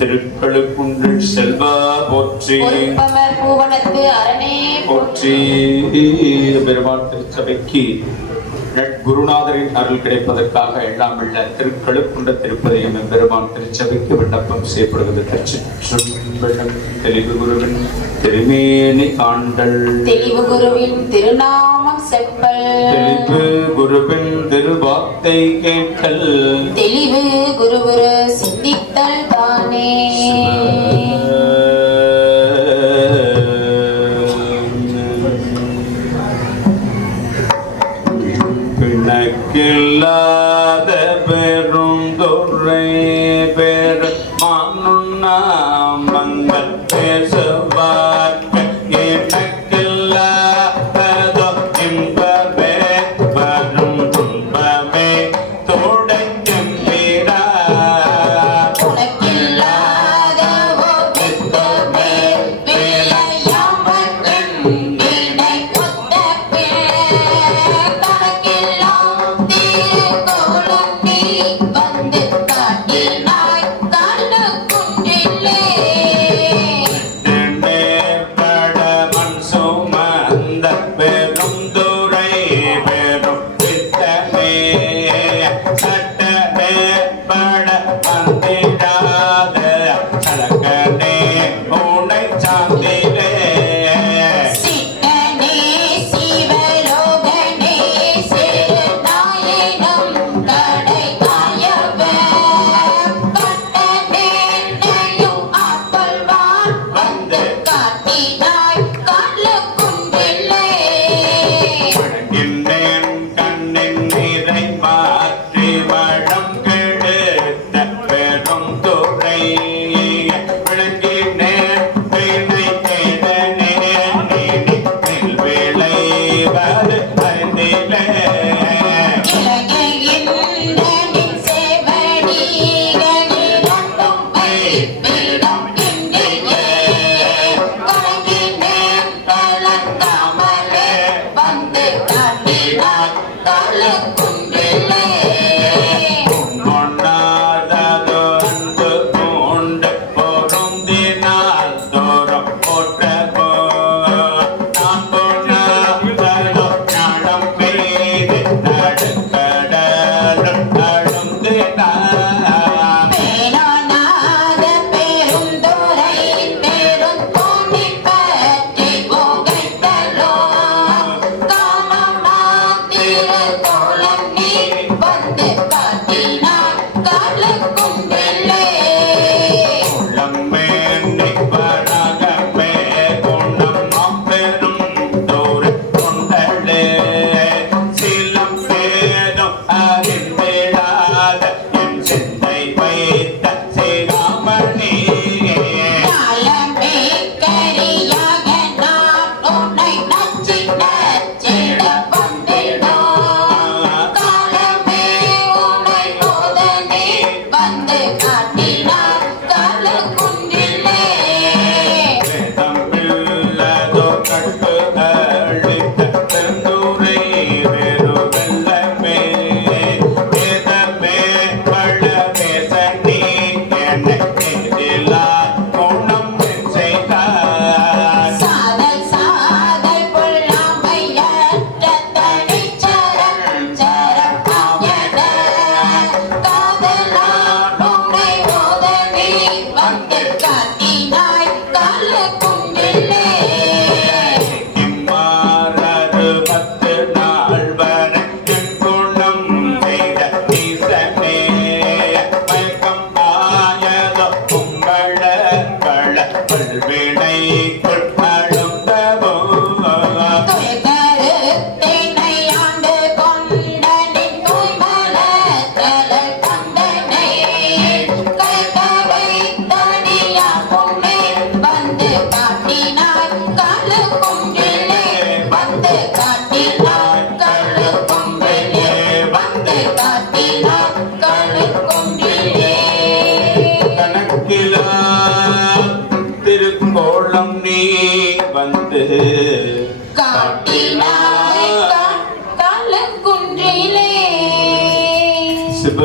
திருக்களுக்குண்டு செல்வா போற்றி, பூவனத்து அரணே போற்றி. பெருமாள் திருச்சபைக்கு குருநாதரின் அருள் கிடைப்பதற்காக எல்லாம் உள்ள திருக்களுக்குண்ட திருப்பதியும் பெருமாள் திருச்சபைக்கு விண்ணப்பம் செய்யப்படுவது. தெளிவு குருவின் திருமேனி காண்டல், தெளிவு குருவின் திருநாமம் செப்பல், தெளிவு குருவின் திருவார்த்தை கேட்கல், தெளிவு குருகுரு சிந்தித்தல் தானே. பிணக்கில்லாத பெரும் துறை பெரு மானுண்ணாமங்கள் பேசுவார்க்கு எனக்கில்லாததோ இன்பமே வரும் துன்பமே துடைக்கும் வீரா. உனக்கில்லாதவோ திட்டமே விளையாமற்கண் வீணை கொத்த பிள்ளை, கணக்கெல்லாம் திருக்கோலம் நீ வந்து காட்டினாய் கண்டு குன்றிலே. படமன் சுமந்த பெரும் துறை பெரும் பித்தமே சட்டமே பட வந்திடாத சலக்கனே உனை சாந்திலே. சித்தனே சிவலோகனே சிறுநாயனம் கடைக்காயவன், கட்டனேனையும் ஆட்கொள்வான் வந்து காட்டினாய் கள்ளுக்குன்றிலே. வணங்கினேன் கண்ணின் நீரை மாற்றி வளம் கெடுத்த பெரும் துறை விளங்கினேன் வீணை கேடனேன் நீ விளைவது அறிந்திலே. இலங்கையின் சேவடிகளிரண்டும் வைப்பிடம் இன்றியே, வணங்கினேன் கலங்காமலே வந்து காட்டினாய் கள்ளுக்குன்றிலே. கொண்டாததோ அன்பு கொண்டு பொருந்தினால் தோறும் போற்றவோ நான் போனாதோ ஞானம் பெய்து நடுக்கடலும் நடுந்தினான். பேரானாத பெருந்துறை பெருந்தோணி பற்றி புகைத்தலோ, காணாம் திருக்கோலம் நீ வந்து காட்டினாய் கள்ளுக்குன்றிலே. உள்ளம்மேன்னை வராகமே குணம் அம்பெரும் தோறு கொண்டலே சிலம் பேரும் அறிந்திடாத என் சிந்தை வைத்த சிகாமணி. காலமே கரியாக நான் உன்னை நச்சி நச்சிட வந்திடும், காலமே உன்னை போதனே வந்து காட்டினார் கள்ளுக்குன்றிலே. வேதம் இல்லதோ கட்டுதளித்த பெருந்துரை வேறு வெள்ளமே வேதமே பழமே சனி என்னை எதிலா குணம் செய்தார். சாதல் சாதல் புல்லாமையற்ற தனிச்சரம் சரமாயன, காதலால் உன்னை ஓதனே வந்து காட்டினாய் கள்ளுக்குன்றிலே. இம்மாறரு 10 நாள் வரை என் குணம் செய்த ஈசனே மயக்கம் ஆயதோ கும்பள கள பல்வினை கொள்ளுந்தவோ. துயகருத்தினை ஆண்டு கொண்ட நின் தூய்மலத்தலல் கண்டனை, கைகவை தனியா உன்னை வந்து காட்டினாய் கள்ளுக்குன்றிலே. வந்து காட்டினாய் கள்ளுக்குன்றிலே. வந்து காட்டினாய் கள்ளுக்குன்றிலே. கணக்கிலா திருக்கோளம் நீ வந்து காட்டினாய் கள்ளுக்குன்றிலே. சிவ